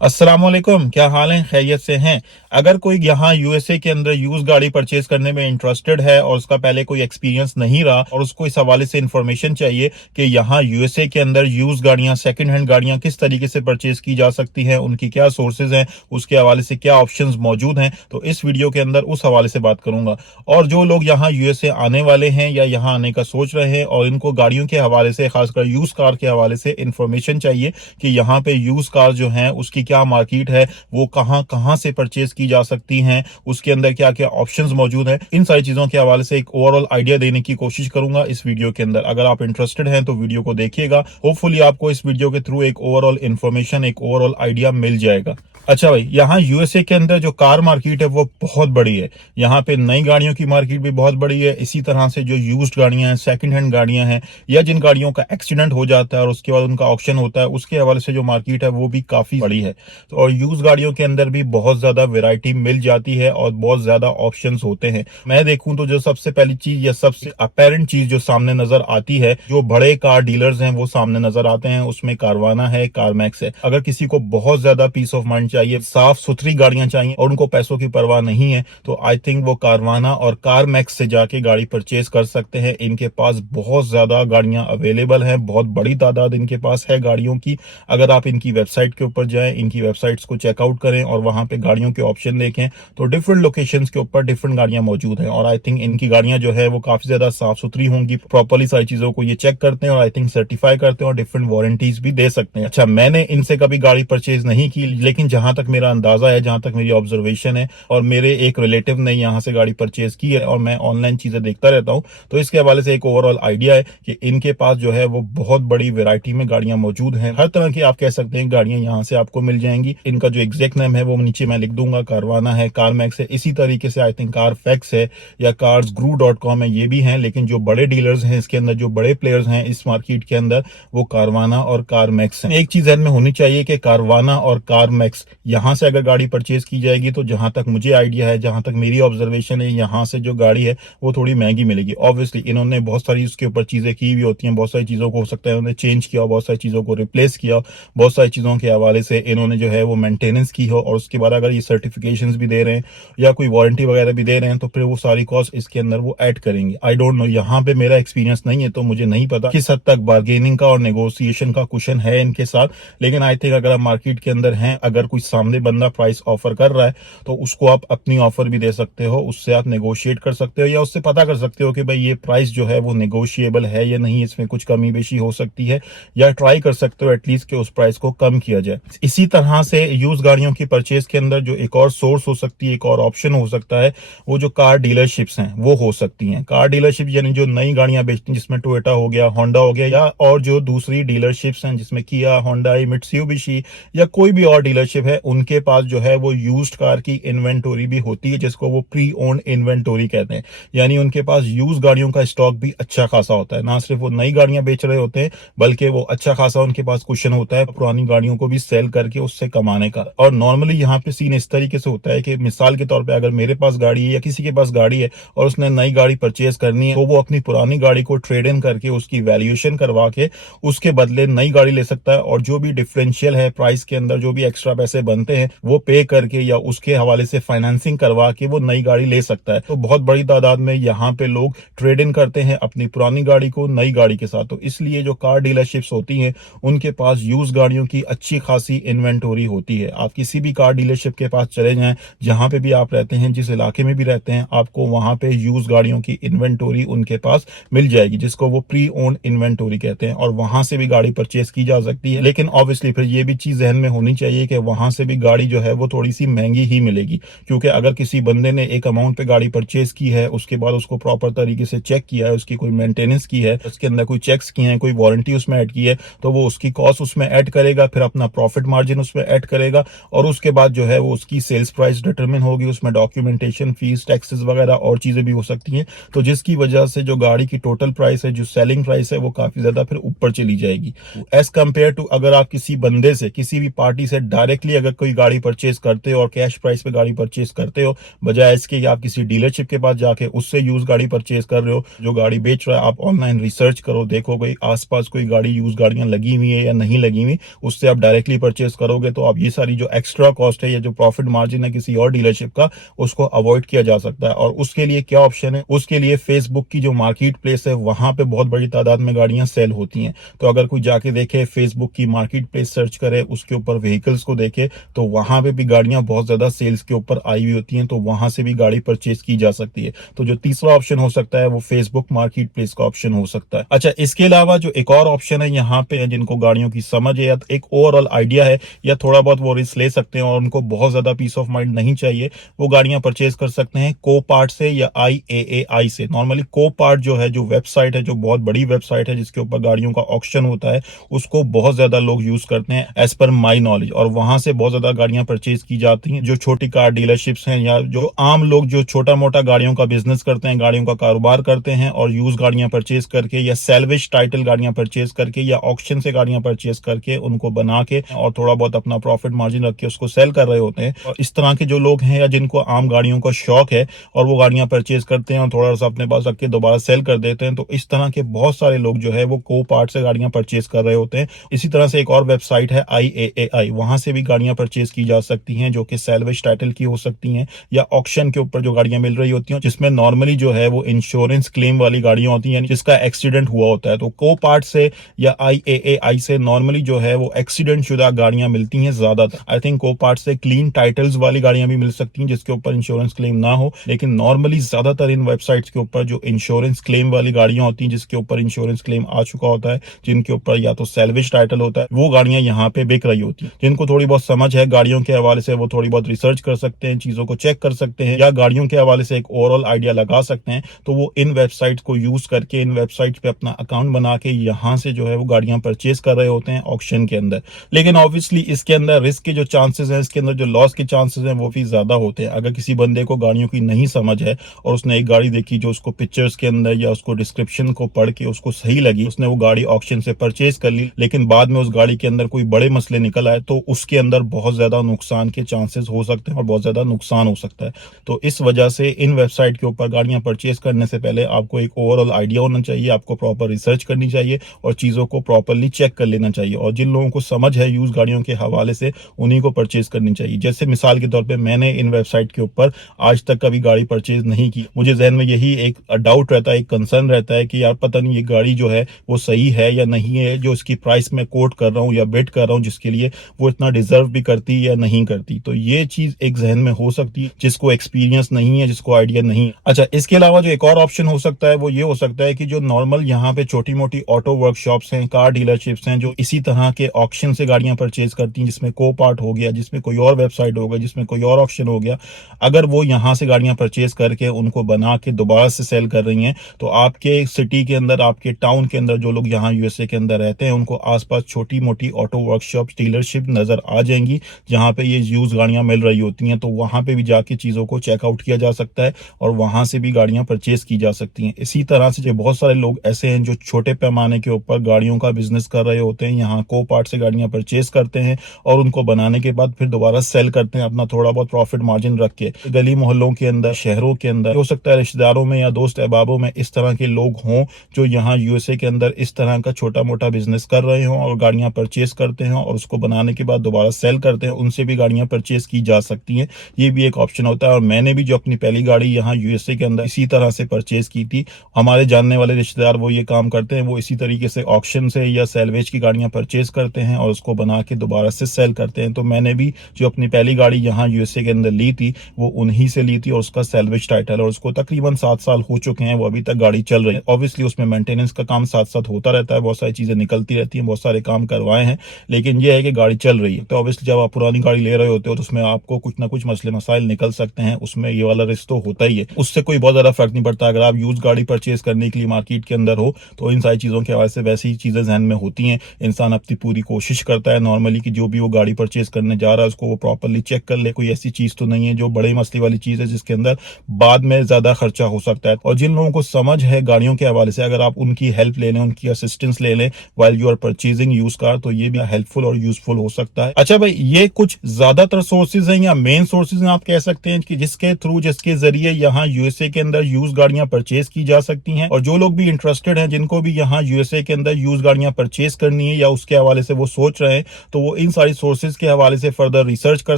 अस्सलामुअलैकुम, क्या हाल है? खैरियत से हैं? अगर कोई यहाँ यूएसए के अंदर यूज गाड़ी परचेज करने में इंटरेस्टेड है और उसका पहले कोई एक्सपीरियंस नहीं रहा और उसको इस हवाले से इंफॉर्मेशन चाहिए कि यहाँ यूएसए के अंदर यूज गाड़ियाँ, सेकंड हैंड गाड़ियाँ किस तरीके से परचेज की जा सकती हैं, उनकी क्या सोर्सेज हैं, उसके हवाले से क्या ऑप्शंस मौजूद हैं, तो इस वीडियो के अंदर उस हवाले से बात करूंगा। और जो लोग यहाँ यूएसए आने वाले हैं या यहाँ आने का सोच रहे हैं और इनको गाड़ियों के हवाले से, खासकर यूज कार के हवाले से इंफॉर्मेशन चाहिए कि यहाँ पे यूज कार जो है उसकी क्या मार्केट है, वो कहाँ कहाँ से परचेज की जा सकती हैं, उसके अंदर क्या क्या ऑप्शंस मौजूद हैं, इन सारी चीजों के हवाले से एक ओवरऑल आइडिया देने की कोशिश करूंगा इस वीडियो के अंदर। अगर आप इंटरेस्टेड हैं तो वीडियो को देखिएगा। होपफुली आपको इस वीडियो के थ्रू एक ओवरऑल इन्फॉर्मेशन, एक ओवरऑल आइडिया मिल जाएगा। अच्छा भाई, यहाँ यूएसए के अंदर जो कार मार्केट है वो बहुत बड़ी है। यहाँ पे नई गाड़ियों की मार्केट भी बहुत बड़ी है। इसी तरह से जो यूज्ड गाड़ियां हैं, सेकंड हैंड गाड़ियां हैं, या जिन गाड़ियों का एक्सीडेंट हो जाता है और उसके बाद उनका ऑक्शन होता है, उसके हवाले से जो मार्केट है वो भी काफी बड़ी है। तो और यूज गाड़ियों के अंदर भी बहुत ज्यादा वैरायटी मिल जाती है और बहुत ज्यादा ऑप्शंस होते हैं। मैं देखूं तो जो सबसे पहली चीज या सबसे अपेरेंट चीज जो सामने नजर आती है, जो बड़े कार डीलर्स हैं वो सामने नजर आते हैं। उसमें कारवाना है, कारमैक्स है। अगर किसी को बहुत ज्यादा पीस ऑफ माइंड चाहिए, साफ सुथरी गाड़ियां चाहिए और उनको पैसों की परवाह नहीं है, तो आई थिंक वो कारवाना और कारमैक्स से जाके गाड़ी परचेज कर सकते हैं। इनके पास बहुत ज्यादा गाड़ियां अवेलेबल हैं, बहुत बड़ी तादाद इनके पास है गाड़ियों की। अगर आप इनकी वेबसाइट के ऊपर जाएं, इनकी वेबसाइट्स को चेकआउट करें और वहां पे गाड़ियों के ऑप्शन देखें, तो डिफरेंट लोकेशंस के ऊपर डिफरेंट गाड़ियां मौजूद हैं। और आई थिंक इनकी गाड़ियां जो है वो काफी ज्यादा साफ सुथरी होंगी, प्रॉपर्ली सारी चीजों को ये चेक करते हैं और आई थिंक सर्टिफाई करते हैं और डिफरेंट वारंटीज भी दे सकते हैं। अच्छा, मैंने इनसे कभी गाड़ी परचेज नहीं की, लेकिन जहां तक मेरा अंदाजा है, जहां तक मेरी ऑब्जर्वेशन है, और मेरे एक रिलेटिव ने यहाँ से गाड़ी परचेज की है और मैं ऑनलाइन चीजें देखता रहता हूँ, तो इसके हवाले से एक ओवरऑल आइडिया है कि इनके पास जो है वो बहुत बड़ी वैरायटी में गाड़ियां मौजूद हैं। हर तरह की आप कह सकते हैं गाड़ियां यहाँ से आपको मिल जाएंगी। इनका जो एग्जैक्ट नेम है वो नीचे मैं लिख दूंगा। कारवाना है, कारमैक्स है, इसी तरीके से आई थिंक कारफैक्स है या carsguru.com है, ये भी हैं। लेकिन जो बड़े डीलर्स हैं इसके अंदर, जो बड़े प्लेयर्स हैं इस मार्केट के अंदर, वो कारवाना और कारमैक्स हैं। एक चीज ध्यान में होनी चाहिए कि कारवाना और कारमैक्स यहाँ से अगर गाड़ी परचेज की जाएगी तो जहां तक मुझे आइडिया है, जहां तक मेरी ऑब्जर्वेशन है, यहाँ से जो गाड़ी है वो थोड़ी महंगी मिलेगी। ऑब्वियसली इन्होंने बहुत सारी उसके ऊपर चीजें की भी होती हैं, बहुत सारी चीजों को हो सकता है उन्होंने चेंज किया, बहुत सारी चीजों को रिप्लेस किया, बहुत सारी चीजों के हवाले से इन्होंने जो है वो मेंटेनेंस की हो, और उसके बाद अगर ये सर्टिफिकेशन भी दे रहे हैं या कोई वारंटी वगैरह भी दे रहे हैं, तो फिर वो सारी कॉस्ट इसके अंदर वो ऐड करेंगे। आई डोंट नो, यहाँ पे मेरा एक्सपीरियंस नहीं है तो मुझे नहीं पता किस हद तक बार्गेनिंग का और नेगोशिएशन का कुशन है इनके साथ। लेकिन आई थिंक अगर आप मार्केट के अंदर हैं, अगर कोई सामने बंदा प्राइस ऑफर कर रहा है तो उसको आप अपनी ऑफर भी दे सकते हो, उससे आप नेगोशिएट कर सकते हो या उससे पता कर सकते हो कि भाई ये प्राइस जो है वो नेगोशिएबल है या नहीं, इसमें कुछ कमी बेशी हो सकती है, या ट्राई कर सकते हो एटलीस्ट कि उस प्राइस को कम किया जाए। इसी तरह से यूज गाड़ियों की परचेज के अंदर जो एक और सोर्स हो सकती है, एक और ऑप्शन हो सकता है, वो जो कार डीलरशिप्स हैं वो हो सकती हैं। कार डीलरशिप यानी जो नई गाड़ियां बेचती हैं, जिसमें टोयोटा हो गया, होंडा हो गया, या और जो दूसरी डीलरशिप्स हैं जिसमें किया, होंडाई, मित्सुबिशी या कोई भी और डीलरशिप है, उनके पास जो है वो यूज्ड कार की इन्वेंटोरी भी होती है, जिसको वो प्री ओन्ड इन्वेंटोरी कहते हैं। यानी उनके पास यूज गाड़ियों का स्टॉक भी अच्छा खासा होता है। ना सिर्फ वो नई गाड़ियां बेच रहे होते हैं, बल्कि वो अच्छा खासा उनके पास कुशन होता है पुरानी गाड़ियों को भी सेल करके उससे कमाने का। और नॉर्मली यहाँ पे सीन इस तरीके से होता है कि मिसाल के तौर पे अगर मेरे पास गाड़ी है या किसी के पास गाड़ी है और उसने नई गाड़ी परचेज करनी है, तो वो अपनी पुरानी गाड़ी को ट्रेड इन करके उसकी वैल्यूएशन करवा के उसके बदले नई गाड़ी ले सकता है, और जो भी डिफरेंशियल है प्राइस के अंदर, जो भी एक्स्ट्रा पैसे बनते हैं वो पे करके या उसके हवाले से फाइनेंसिंग करवा के वो नई गाड़ी ले सकता है। तो बहुत बड़ी तादाद में यहाँ पे लोग ट्रेड इन करते हैं अपनी पुरानी गाड़ी को नई गाड़ी के साथ। तो इसलिए जो कार डीलरशिप्स होती हैं उनके पास यूज गाड़ियों की अच्छी खासी इन्वेंटोरी होती है। आप किसी भी कार डीलरशिप के पास चले जाएं, जहां पे भी आप रहते हैं, जिस इलाके में भी रहते हैं, आपको वहां पे यूज गाड़ियों की इन्वेंटोरी उनके पास मिल जाएगी, जिसको वो प्री ओन्ड इन्वेंटोरी कहते हैं, और वहां से भी गाड़ी परचेज की जा सकती है। लेकिन ऑब्वियसली फिर ये भी चीज जहन में होनी चाहिए कि वहां से भी गाड़ी जो है वो थोड़ी सी महंगी ही मिलेगी, क्योंकि अगर किसी बंदे ने एक अमाउंट पे गाड़ी परचेज की है, उसके बाद उसको प्रॉपर तरीके से चेक किया है, उसकी कोई मेंटेनेंस की है, उसके अंदर कोई चेक्स किए हैं, कोई वारंटी उसमें ऐड की है, तो वो उसकी कॉस्ट उसमें ऐड करेगा, फिर अपना प्रॉफिट मार्जिन उसमें ऐड करेगा, और उसके बाद जो है वो उसकी सेल्स प्राइस डिटरमिन होगी। उसमें डॉक्यूमेंटेशन फीस, टैक्सेस वगैरह और चीजें भी हो सकती हैं, तो जिसकी वजह से जो गाड़ी की टोटल प्राइस है, जो सेलिंग प्राइस है, वो काफी ज्यादा फिर ऊपर चली जाएगी एज कम्पेयर टू अगर आप किसी बंदे से, किसी भी पार्टी से डायरेक्टली अगर कोई गाड़ी परचेज करते हो और कैश प्राइस पे गाड़ी परचेज करते हो, बजाय इसके कि आप किसी डीलरशिप के पास जाके उससे यूज गाड़ी परचेज कर रहे हो। जो गाड़ी बेच रहा है, आप ऑनलाइन रिसर्च करो, देखो कोई आसपास कोई गाड़ी यूज गाड़ियां लगी हुई है या नहीं लगी हुई, उससे आप डायरेक्टली परचेज करोगे तो आप ये सारी जो एक्स्ट्रा कॉस्ट है या जो प्रॉफिट मार्जिन है किसी और डीलरशिप का, उसको अवॉइड किया जा सकता है। और उसके लिए क्या ऑप्शन है, उसके लिए फेसबुक की जो मार्केट प्लेस है वहां पे बहुत बड़ी तादाद में गाड़ियां सेल होती हैं। तो अगर कोई जाके देखे, फेसबुक की मार्केट प्लेस सर्च करे, उसके ऊपर व्हीकल्स को देखे, तो वहां पे भी गाड़ियां बहुत ज्यादा सेल्स के ऊपर आई हुई होती हैं, तो वहां से भी गाड़ी परचेज की जा सकती है। तो जो तीसरा ऑप्शन हो सकता है वो फेसबुक मार्केट प्लेस का ऑप्शन हो सकता है। अच्छा, इसके अलावा जो एक और ऑप्शन है यहाँ पे, जिनको गाड़ियों की समझ है या एक ओवरऑल आइडिया है या थोड़ा बहुत वो रिस्क ले सकते हैं और उनको बहुत ज्यादा पीस ऑफ माइंड नहीं चाहिए, वो गाड़ियां परचेज कर सकते हैं कोपार्ट से या IAAI से। नॉर्मली कोपार्ट जो है, जो वेबसाइट है, जो बहुत बड़ी वेबसाइट है जिसके ऊपर गाड़ियों का ऑक्शन होता है, उसको बहुत ज्यादा लोग यूज करते हैं एज पर माई नॉलेज, और वहां से बहुत ज्यादा गाड़ियां परचेज की जाती हैं। जो छोटी कार डीलरशिप्स हैं या जो आम लोग जो छोटा मोटा गाड़ियों का बिजनेस करते हैं, गाड़ियों का कारोबार करते हैं और यूज गाड़ियां परचेज करके या सैल्वेज टाइटल गाड़ियां परचेज करके या ऑक्शन से गाड़ियां परचेज करके उनको बना के और थोड़ा बहुत अपना प्रॉफिट मार्जिन रख के उसको सेल कर रहे होते हैं। और इस तरह के जो लोग हैं या जिनको आम गाड़ियों का शौक है और वो गाड़ियां परचेज करते हैं और थोड़ा सा अपने पास रख के दोबारा सेल कर देते हैं, तो इस तरह के बहुत सारे लोग जो है वो कोपार्ट से गाड़ियां परचेज कर रहे होते हैं। इसी तरह से एक और वेबसाइट है IAAI, वहां से भी गाड़ियां परचेज की जा सकती हैं, जो कि सैल्वेज टाइटल की हो सकती हैं या ऑक्शन के ऊपर जो गाड़ियां मिल रही होती हैं, जिसमें नॉर्मली जो है वो इंश्योरेंस क्लेम वाली गाड़ियां होती हैं, यानी जिसका एक्सीडेंट हुआ होता है। तो कोपार्ट से या IAAI से नॉर्मली जो है वो एक्सीडेंट शुदा गाड़ियां मिलती हैं ज्यादातर। आई थिंक कोपार्ट से क्लीन टाइटल्स वाली गाड़ियां भी मिल सकती हैं जिसके ऊपर इंश्योरेंस क्लेम ना हो, लेकिन नॉर्मली ज्यादातर इन वेबसाइट्स के ऊपर जो इंश्योरेंस क्लेम वाली गाड़ियां होती हैं, जिसके ऊपर इंश्योरेंस क्लेम आ चुका होता है, जिनके ऊपर या तो सैल्वेज टाइटल होता है, वो गाड़ियां यहाँ पे बिक रही होती हैं। जिनको थोड़ी बहुत समझ है गाड़ियों के हवाले से, वो थोड़ी बहुत रिसर्च कर सकते हैं, चीजों को चेक कर सकते हैं या गाड़ियों के हवाले से एक ओवरऑल आइडिया लगा सकते हैं। तो वो इन वेबसाइट को यूज करके, इन वेबसाइट पे अपना अकाउंट बना के यहाँ से जो है वो गाड़ियां परचेज कर रहे होते हैं ऑक्शन के अंदर। लेकिन ऑब्वियसली इसके अंदर रिस्क के जो चांसेस हैं, इसके अंदर जो लॉस के चांसेस हैं, वो भी ज्यादा होते हैं। अगर किसी बंदे को गाड़ियों की नहीं समझ है और उसने एक गाड़ी देखी जो उसको पिक्चर्स के अंदर या उसको डिस्क्रिप्शन को पढ़ के उसको सही लगी, उसने वो गाड़ी ऑक्शन से परचेज कर ली, लेकिन बाद में उस गाड़ी के अंदर कोई बड़े मसले निकल आए, तो उसके अंदर बहुत ज्यादा नुकसान के चांसेस हो सकते हैं और बहुत ज्यादा नुकसान हो सकता है। तो इस वजह से इन वेबसाइट के ऊपर गाड़ियां परचेज करने से पहले आपको एक ओवरऑल आइडिया होना चाहिए, आपको प्रॉपर रिसर्च करनी चाहिए और चीजों को प्रॉपरली चेक कर लेना चाहिए। और जिन लोगों को समझ है यूज गाड़ियों के हवाले से, उन्हीं को परचेज करनी चाहिए। जैसे मिसाल के तौर पे मैंने इन वेबसाइट के ऊपर आज तक कभी गाड़ी परचेज नहीं की। मुझे जहन में यही एक डाउट रहता है, एक कंसर्न रहता है कि यार पता नहीं ये गाड़ी जो है वो सही है या नहीं है, जो इसकी प्राइस मैं कोट कर रहा हूँ या बिड कर रहा हूँ जिसके लिए, वो इतना डिजर्व भी करती या नहीं करती। तो ये चीज एक जहन में हो सकती है जिसको एक्सपीरियंस नहीं है, जिसको आइडिया नहीं है। अच्छा, इसके अलावा जो एक और ऑप्शन हो सकता है वो ये हो सकता है कि जो नॉर्मल यहाँ पे छोटी मोटी ऑटो वर्कशॉप्स हैं, कार डीलरशिप्स हैं, जो इसी तरह के ऑक्शन से गाड़ियां परचेज करती हैं, जिसमें कोपार्ट हो गया, जिसमें कोई और वेबसाइट हो गया, जिसमें कोई और ऑप्शन हो गया, अगर वो यहाँ से गाड़ियां परचेज करके उनको बना के दोबारा से सेल कर रही हैं, तो आपके सिटी के अंदर, आपके टाउन के अंदर जो लोग यहाँ USA के अंदर रहते हैं, उनको आसपास छोटी मोटी ऑटो वर्कशॉप डीलरशिप नजर आ जाएंगी जहां पे ये यूज गाड़ियां मिल रही होती हैं। तो वहां पे भी जाके चीजों को चेकआउट किया जा सकता है और वहां से भी गाड़ियां परचेज की जा सकती हैं। इसी तरह से जो बहुत सारे लोग ऐसे हैं जो छोटे पैमाने के ऊपर गाड़ियों का बिजनेस कर रहे होते हैं, यहाँ कोपार्ट से गाड़ियां परचेज करते हैं और उनको बनाने के बाद फिर दोबारा सेल करते हैं अपना थोड़ा बहुत प्रॉफिट मार्जिन रख के। गली मोहल्लों के अंदर, शहरों के अंदर, हो सकता है रिश्तेदारों में या दोस्त अहबाबों में इस तरह के लोग हों जो यहाँ USA के अंदर इस तरह का छोटा मोटा बिजनेस कर रहे हों और गाड़ियां परचेज करते हैं और उसको बनाने के बाद दोबारा सेल करते हैं, उनसे भी गाड़ियां परचेज की जा सकती हैं। ये भी एक ऑप्शन होता है। और मैंने भी जो अपनी पहली गाड़ी यहाँ USA के अंदर इसी तरह से परचेज की थी, हमारे जानने वाले रिश्तेदार वो ये काम करते हैं, वो इसी तरीके से ऑक्शन से या सैलवेज की गाड़ियां परचेज करते हैं और उसको बना के दोबारा से सेल करते हैं। तो मैंने भी जो अपनी पहली गाड़ी यहाँ USA के अंदर ली थी वो उन्हीं से ली थी और उसका सैलवेज टाइटल, और उसको तकरीबन 7 साल हो चुके हैं, वो अभी तक गाड़ी चल रही है। ऑब्वियसली उसमें मेंटेनेंस का काम साथ साथ होता रहता है, बहुत सारी चीजें निकलती रहती हैं, बहुत सारे काम करवाए हैं, लेकिन ये है कि गाड़ी चल रही है। तो ऑब्वियसली जब आप पुरानी गाड़ी ले रहे होते हो तो उसमें आपको कुछ ना कुछ मसले मसाइल निकल सकते हैं, उसमें ये वाला रिस्क तो होता ही है। उससे कोई बहुत ज्यादा फर्क नहीं पड़ता। अगर आप यूज गाड़ी परचेज करने के लिए मार्केट के अंदर हो तो इन सारी चीजों के हवाले से वैसी चीजें जहन में होती हैं। इंसान अपनी पूरी कोशिश करता है नॉर्मली कि जो भी वो गाड़ी परचेज करने जा रहा है उसको वो प्रॉपरली चेक कर ले, कोई ऐसी चीज तो नहीं है जो बड़े मसले वाली चीज है जिसके अंदर बाद में ज्यादा खर्चा हो सकता है। और जिन लोगों को समझ है गाड़ियों के हवाले से, अगर आप उनकी हेल्प ले लें, उनकी असिस्टेंस ले लें while you are purchasing use car, तो ये भी हेल्पफुल और यूजफुल हो सकता है। अच्छा भाई, ये कुछ ज्यादातर सोर्सेज हैं या मेन सोर्सेज हैं आप कह सकते हैं कि जिसके थ्रू, जिसके जरिए यहाँ USA के अंदर यूज गाड़ियां परचेज की जा सकती हैं। और जो लोग भी इंटरेस्टेड हैं, जिनको भी यहाँ USA के अंदर यूज गाड़ियां परचेज करनी है या उसके हवाले से वो सोच रहे हैं, तो वो तो इन सारी सोर्सेज के हवाले से फर्दर रिसर्च कर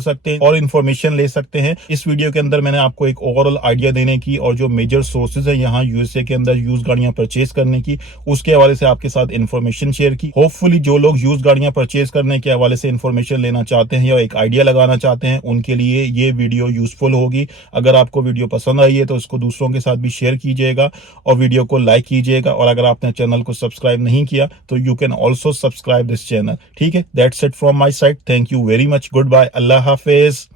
सकते हैं और इन्फॉर्मेशन ले सकते हैं। इस वीडियो के अंदर मैंने आपको एक ओवरऑल आइडिया देने की और जो मेजर सोर्सेज है यहाँ यूएसए के अंदर यूज गाड़ियां परचेज करने की, उसके हवाले से आपके साथ इन्फॉर्मेशन शेयर की। होपफुली जो लोग यूज गाड़ियां परचेज करने के हवाले से इन्फॉर्मेशन लेना चाहते हैं या एक आइडिया लगाना चाहते हैं, उनके लिए ये वीडियो यूजफुल होगी। अगर आपको वीडियो पसंद आई है तो इसको दूसरों के साथ भी शेयर कीजिएगा और वीडियो को लाइक कीजिएगा। और अगर आपने चैनल को सब्सक्राइब नहीं किया तो you can also subscribe this channel. ठीक है, that's it from my side. Thank you very much. Good bye. अल्लाह हाफिज।